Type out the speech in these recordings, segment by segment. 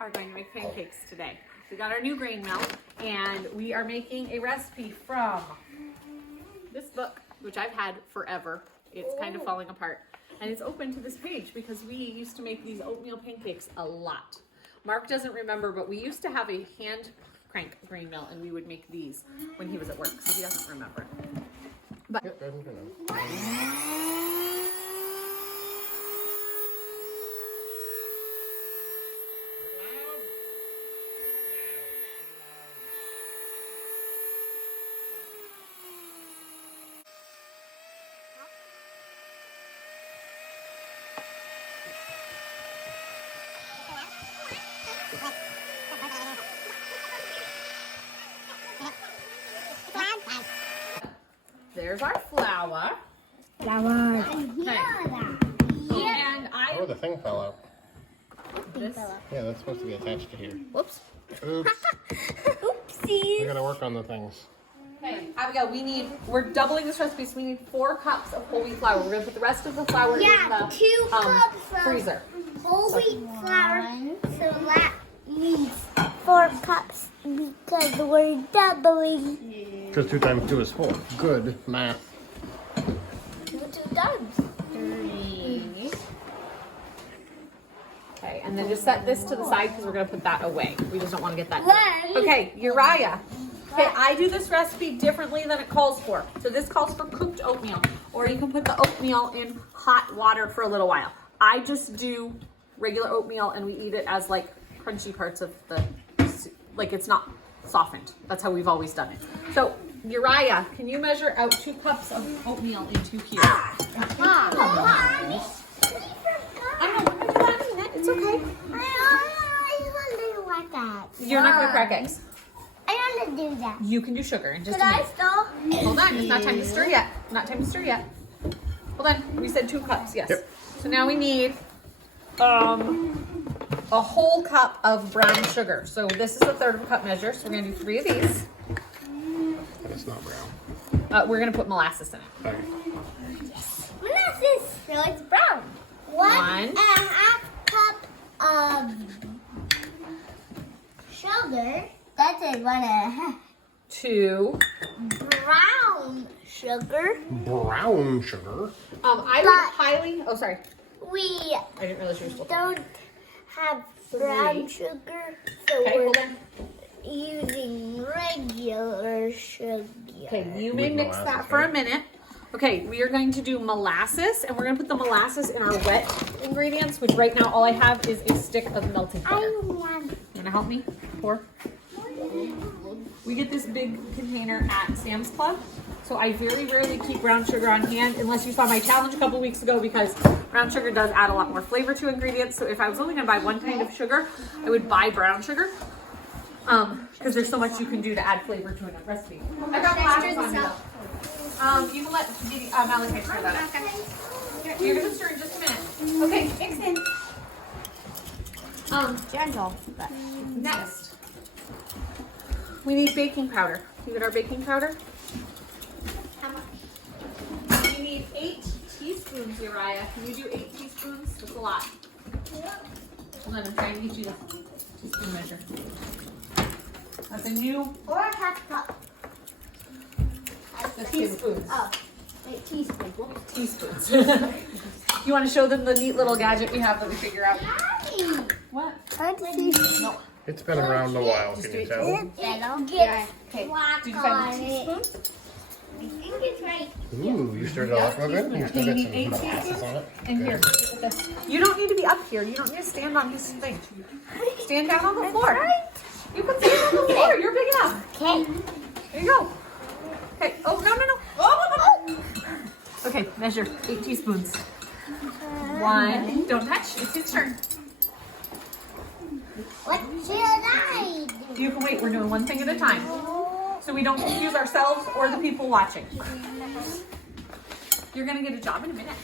are going to make pancakes today. We got our new grain mill and we are making a recipe from this book, which I've had forever. It's kind of falling apart. And it's open to this page because we used to make these oatmeal pancakes a lot. Mark doesn't remember, but we used to have a hand crank grain mill and we would make these when he was at work, so he doesn't remember. But there's our flour. Flour. Okay. And Oh, the thing fell out. this. Yeah, that's supposed to be attached to here. Whoops. Oops. Oopsies. We gotta work on the things. Okay, Abigail, we're doubling this recipe, so we need 4 cups of whole wheel flour. We're gonna put the rest of the flour in the 2 cups of freezer. whole wheat flour. So that means 4 cups because we're doubling. Because 2 times 2 is 4. Good math. 2 times. 3. Okay, and then just set this to the side because we're gonna put that away. We just don't want to get that dirty. Okay, Uriah. Okay, I do this recipe differently than it calls for. So this calls for cooked oatmeal, or you can put the oatmeal in hot water for a little while. I just do regular oatmeal and we eat it as like crunchy parts of the, like it's not softened. That's how we've always done it. So Uriah, can you measure out 2 cups of oatmeal into here? Mom. I know, we're gonna do that in a minute. It's okay. I don't like that. You're not gonna crack eggs. I want to do that. You can do sugar in just Could a I minute. still? Hold on, it's not time to stir yet. Not time to stir yet. Hold on, we said 2 cups, yes. Yep. So now we need a whole cup of brown sugar. So this is a 1/3 of a cup measure, so we're gonna do 3 of these. But it's not brown. We're gonna put molasses in it. Okay. Molasses. So it's brown. 1.5 cup of sugar. That's it. 1.5. 2. Brown sugar. Brown sugar? I would highly, oh sorry, We I didn't realize you were supposed to. don't have brown 3. sugar, so Okay, we're hold on. using regular sugar. Okay, you may With mix molasses, that for a right? minute. Okay, we are going to do molasses, and we're going to put the molasses in our wet ingredients, which right now all I have is a stick of melted butter. I want. You want to help me? Pour. We get this big container at Sam's Club, so I very rarely keep brown sugar on hand, unless you saw my challenge a couple weeks ago, because brown sugar does add a lot more flavor to ingredients. So if I was only going to buy one kind of sugar, I would buy brown sugar, because there's so much you can do to add flavor to a recipe. I got molasses on me though. You can let Malachi stir that up. You're going to stir in just a minute. Okay, mix in. Gentle. Next, we need baking powder. You get our baking powder? How much? We need 8 teaspoons, Uriah. Can you do 8 teaspoons? That's a lot. Hold on, I'm trying to get you the teaspoon measure. That's a new, Or a half cup. the teaspoons. Oh, 8 teaspoons. Whoops. Teaspoons. You want to show them the neat little gadget we have that we figure out? Daddy. What? No. It's been around a while, can you tell? It'll get Okay. black Did you find on the it. teaspoon? I think it's right. Ooh, you stirred it off real good? You still You got need some 8 molasses teaspoons? on it? And here, get this. You don't need to be up here. You don't need to stand on this thing. Stand down on the floor. You can stand on the floor. You're big enough. Okay. There you go. Okay. Oh, no, no, no. Oh. Okay, measure 8 teaspoons. 1. Don't touch. It's his turn. What should I do? You can wait. We're doing one thing at a time, so we don't confuse ourselves or the people watching. You're going to get a job in a minute.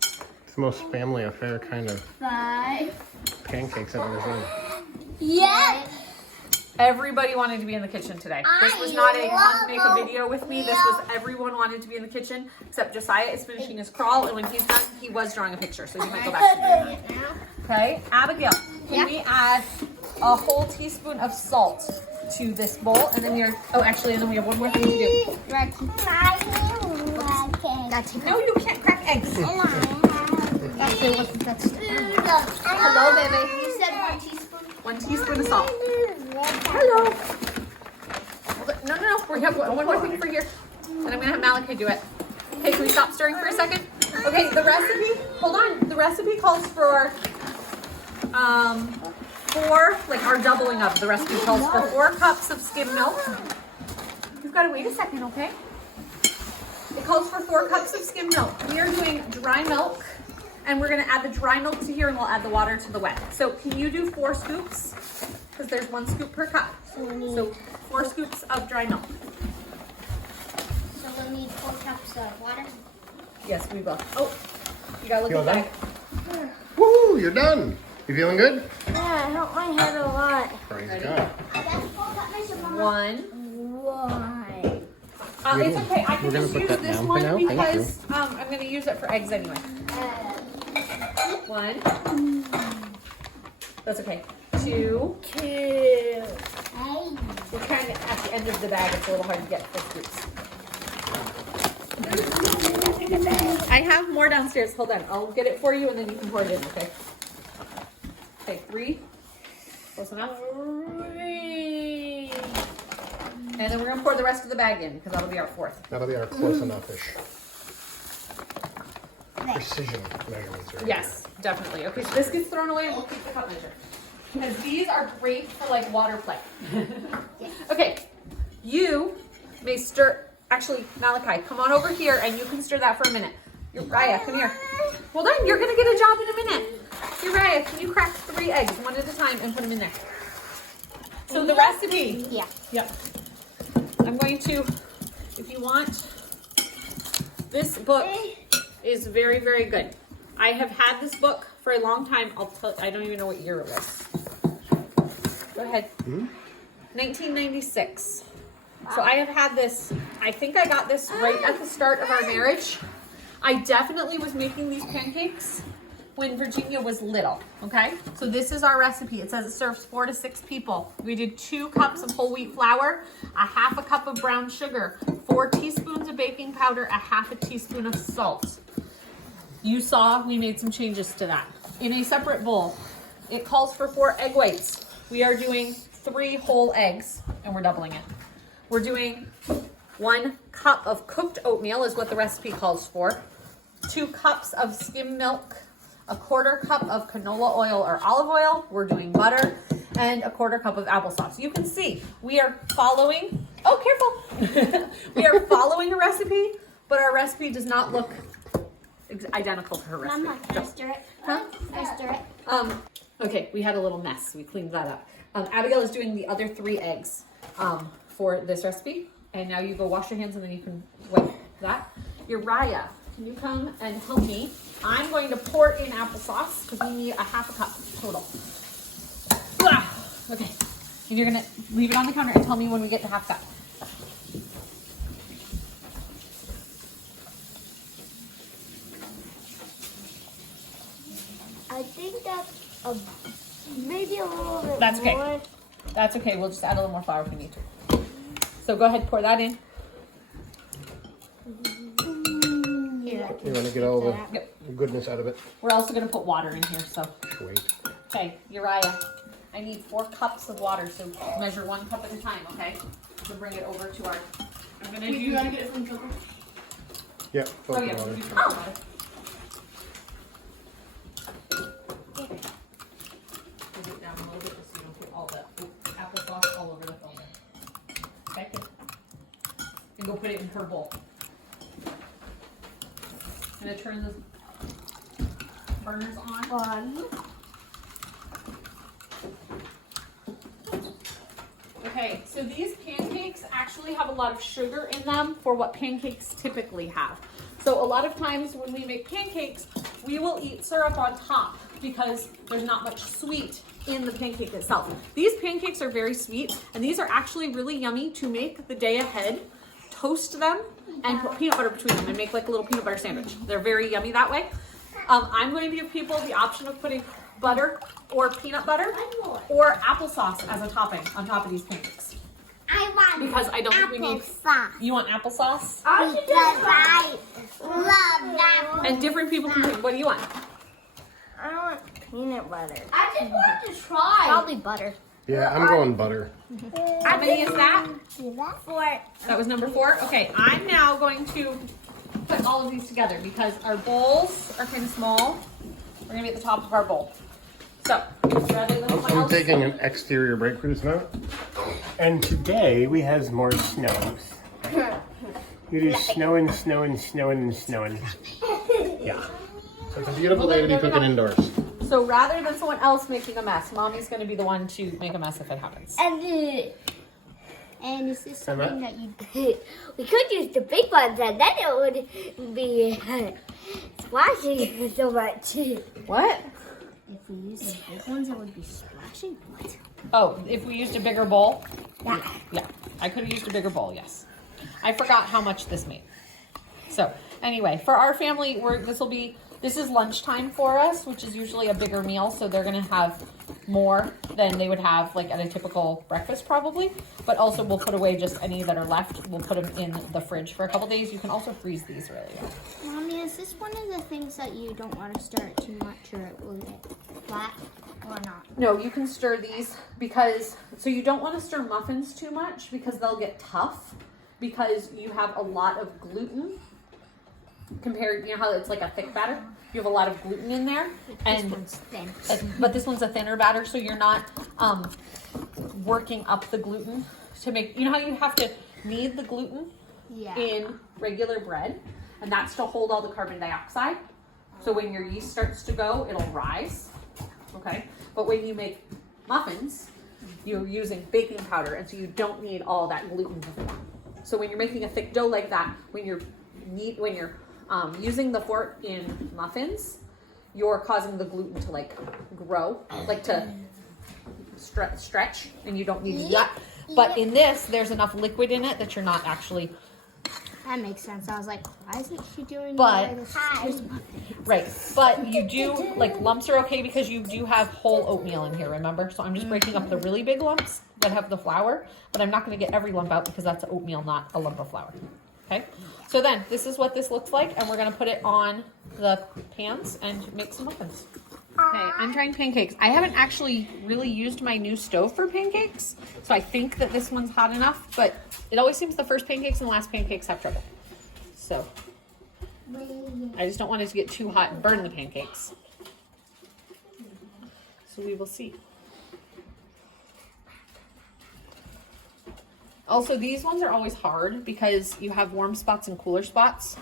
It's the most family affair kind of 5. pancakes I've ever seen. Yes. Everybody wanted to be in the kitchen today. This was not a come make a video with me. This was everyone wanted to be in the kitchen, except Josiah is finishing his crawl, and when he's done, he was drawing a picture, so you might go back to doing that. Okay, Abigail, can we add a whole teaspoon of salt to this bowl? And then and then we have one more thing to do. No, you can't crack eggs. Hello, baby. You said 1 teaspoon? 1 teaspoon of salt. Hello. No. We have one more thing for here. And I'm gonna have Malachi do it. Okay, can we stop stirring for a second? Okay, the recipe, hold on. The recipe calls for, our doubling of the recipe calls for 4 cups of skim milk. You've got to wait a second, okay? It calls for 4 cups of skim milk. We are doing dry milk, and we're going to add the dry milk to here, and we'll add the water to the wet. So can you do 4 scoops? Because there's 1 scoop per cup. So 4 scoops of dry milk. So we'll need 4 cups of water? Yes, we will. Oh, you got to look at the bag. Woo! You're done. You feeling good? Yeah, I hurt my head a lot. Praise Ready? God. I got 4 cup measure, Mama. 1. Why? It's okay. I can We're gonna just put use that this down for one now. Thank because I'm going to use it for eggs anyway. 1. That's okay. 2. Hey. We're kind of at the end of the bag. It's a little hard to get 4 scoops. I have more downstairs. Hold on. I'll get it for you and then you can pour it in, okay? Okay, 3. Close enough. And then we're going to pour the rest of the bag in because that'll be our 4th. That'll be our close enough-ish. Precision measurements. Right Yes, definitely. Okay, so this gets thrown away and we'll keep the cup measure. Because these are great for like water play. Okay, you may stir. Actually, Malachi, come on over here and you can stir that for a minute. Uriah, come here. Hold on, you're gonna get a job in a minute. Uriah, can you crack 3 eggs one at a time and put them in there? So the recipe. Yeah. Yep. I'm going to, if you want, this book is very, very good. I have had this book for a long time. I don't even know what year it was. Go ahead. 1996. So I have had this, I think I got this right at the start of our marriage. I definitely was making these pancakes when Virginia was little, okay? So this is our recipe. It says it serves 4 to 6 people. We did 2 cups of whole wheat flour, a 1/2 cup of brown sugar, 4 teaspoons of baking powder, a 1/2 teaspoon of salt. You saw we made some changes to that. In a separate bowl, it calls for 4 egg whites. We are doing 3 whole eggs, and we're doubling it. We're doing 1 cup of cooked oatmeal is what the recipe calls for. 2 cups of skim milk, a 1/4 cup of canola oil or olive oil. We're doing butter and a 1/4 cup of applesauce. You can see we are following, oh, careful. We are following a recipe, but our recipe does not look identical to her recipe. Mama, can I stir it? Huh? Can I stir it? Okay, we had a little mess. We cleaned that up. Abigail is doing the other 3 eggs for this recipe. And now you go wash your hands and then you can wipe that. Uriah, can you come and help me? I'm going to pour in applesauce because we need a 1/2 cup total. Okay, and you're gonna leave it on the counter and tell me when we get to 1/2 cup. I think that's maybe a little bit That's okay. more. That's okay. We'll just add a little more flour if we need to. So go ahead, pour that in. Here. You want to get all the Yep. goodness out of it. We're also gonna put water in here, so. Wait. Okay, Uriah, I need 4 cups of water, so measure 1 cup at a time, okay? So bring it over to our, I'm gonna do. You gotta get it from Coco? Yeah. Oh both yeah, water. we'll do some water. Move it down a little bit just so you don't get all the applesauce all over the phone. Okay, good. And go put it in her bowl. I'm gonna turn the burners on. Okay, so these pancakes actually have a lot of sugar in them for what pancakes typically have. So a lot of times when we make pancakes, we will eat syrup on top because there's not much sweet in the pancake itself. These pancakes are very sweet, and these are actually really yummy to make the day ahead. Toast them and put peanut butter between them and make like a little peanut butter sandwich. They're very yummy that way. I'm going to give people the option of putting butter or peanut butter or applesauce as a topping on top of these pancakes. I want Because I don't think we need. applesauce. You want applesauce? Because I love that. And different people can pick. What do you want? I want peanut butter. I just wanted to try. Probably butter. Yeah, I'm going butter. How many is that? For That was number 4. Okay, I'm now going to put all of these together because our bowls are kind of small. We're gonna be at the top of our bowl. So rather than someone I'm else. taking an exterior break for this now. And today we has more snows. It is snowing, snowing, snowing, and snowing. Yeah. So it's a beautiful day to be cooking indoors. So rather than someone else making a mess, Mommy's gonna be the one to make a mess if it happens. and is this something that you we could use the big ones and then it would be splashing so much. What? If we use the big ones, it would be splashing. What? Oh, if we used a bigger bowl? Yeah. Yeah, I could have used a bigger bowl, yes. I forgot how much this made. So anyway, for our family, this is lunchtime for us, which is usually a bigger meal. So they're gonna have more than they would have like at a typical breakfast probably. But also we'll put away just any that are left. We'll put them in the fridge for a couple days. You can also freeze these really well. Mommy, is this one of the things that you don't want to stir it too much or it will get flat or not? No, you can stir these so you don't want to stir muffins too much because they'll get tough because you have a lot of gluten compared, you know how it's like a thick batter? You have a lot of gluten in there. And this one's thin. but this one's a thinner batter, so you're not working up the gluten to make, you know how you have to knead the gluten in regular bread, and that's to hold all the carbon dioxide. So when your yeast starts to go, it'll rise, okay? But when you make muffins, you're using baking powder, and so you don't need all that gluten to form. So when you're making a thick dough like that, when you're using the fork in muffins, you're causing the gluten to like grow, like to stretch, and you don't need that. But in this, there's enough liquid in it that you're not actually. That makes sense. I was like, why isn't she doing But this? right, but you do like lumps are okay because you do have whole oatmeal in here. Remember, so I'm just breaking up the really big lumps that have the flour, but I'm not going to get every lump out because that's oatmeal, not a lump of flour. Okay, so then this is what this looks like, and we're going to put it on the pans and make some muffins. Okay, I'm trying pancakes. I haven't actually really used my new stove for pancakes, so I think that this one's hot enough, but it always seems the first pancakes and the last pancakes have trouble. So I just don't want it to get too hot and burn the pancakes. So we will see. Also, these ones are always hard because you have warm spots and cooler spots.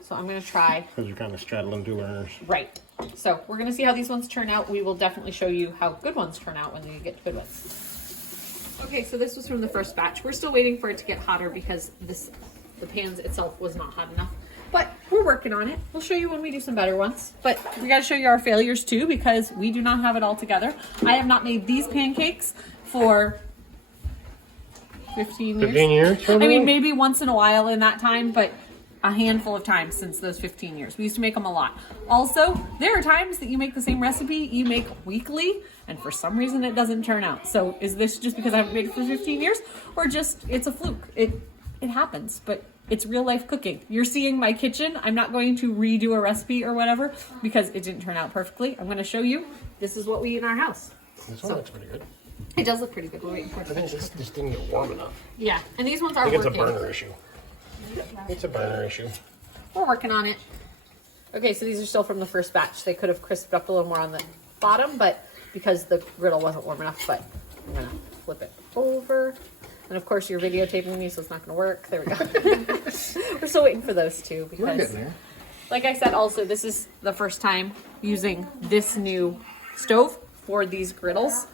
So I'm going to try. Because you're kind of straddling two learners. Right. So we're going to see how these ones turn out. We will definitely show you how good ones turn out when you get to good ones. Okay, so this was from the first batch. We're still waiting for it to get hotter because the pans itself was not hot enough. But we're working on it. We'll show you when we do some better ones. But we got to show you our failures too because we do not have it all together. I have not made these pancakes for 15 years. 15 years? I mean, maybe once in a while in that time, but a handful of times since those 15 years. We used to make them a lot. Also, there are times that you make the same recipe you make weekly, and for some reason it doesn't turn out. So is this just because I haven't made it for 15 years, or just it's a fluke? It happens, but it's real life cooking. You're seeing my kitchen. I'm not going to redo a recipe or whatever because it didn't turn out perfectly. I'm going to show you. This is what we eat in our house. This one looks pretty good. It does look pretty good. We're waiting for it to I think finish. this didn't get warm enough. Yeah, and these ones are I think it's working. a burner issue. It's a burner issue. We're working on it. Okay, so these are still from the first batch. They could have crisped up a little more on the bottom, but because the griddle wasn't warm enough, but I'm gonna flip it over. And of course you're videotaping me, so it's not gonna work. There we go. We're still waiting for those two We're getting because, there. like I said, also this is the first time using this new stove for these griddles,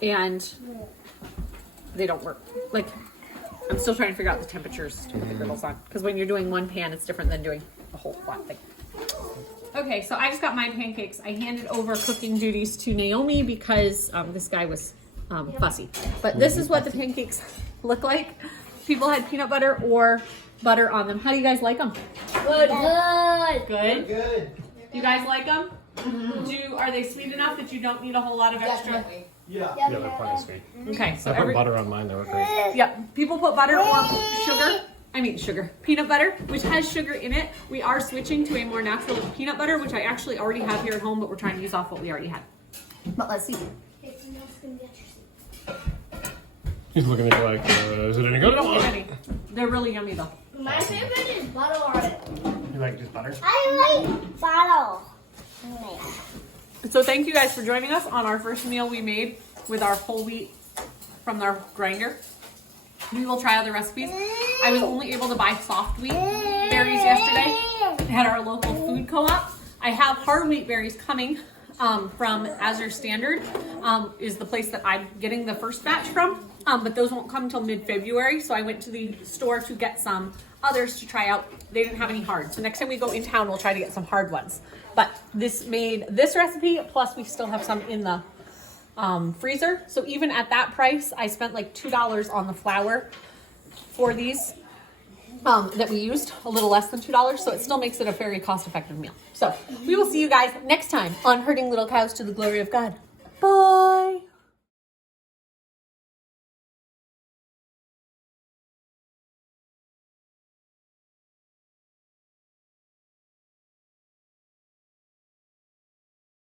and they don't work. Like, I'm still trying to figure out the temperatures to put the griddles on. Because when you're doing one pan, it's different than doing a whole flat thing. Okay, so I just got my pancakes. I handed over cooking duties to Naomi because this guy was fussy. But this is what the pancakes look like. People had peanut butter or butter on them. How do you guys like them? Good. Good? Good. You guys like them? Are they sweet enough that you don't need a whole lot of extra? Definitely. Yeah, they're plenty sweet. Okay, so I put butter on mine, they were great. Yep, people put butter or peanut butter, which has sugar in it. We are switching to a more natural peanut butter, which I actually already have here at home, but we're trying to use off what we already had. But let's see. He's looking at you like, is it any good? Ready. They're really yummy though. My favorite is butter on it. You like just butter? I like bottle. So thank you guys for joining us on our first meal we made with our whole wheat from our grinder. We will try other recipes. I was only able to buy soft wheat berries yesterday at our local food co-op. I have hard wheat berries coming from Azure Standard, is the place that I'm getting the first batch from. But those won't come until mid-February, so I went to the store to get some others to try out. They didn't have any hard, so next time we go in town, we'll try to get some hard ones. But this made this recipe, plus we still have some in the freezer. So even at that price, I spent like $2 on the flour for these that we used, a little less than $2. So it still makes it a very cost-effective meal. So we will see you guys next time on Herding Little Cows to the Glory of God. Bye.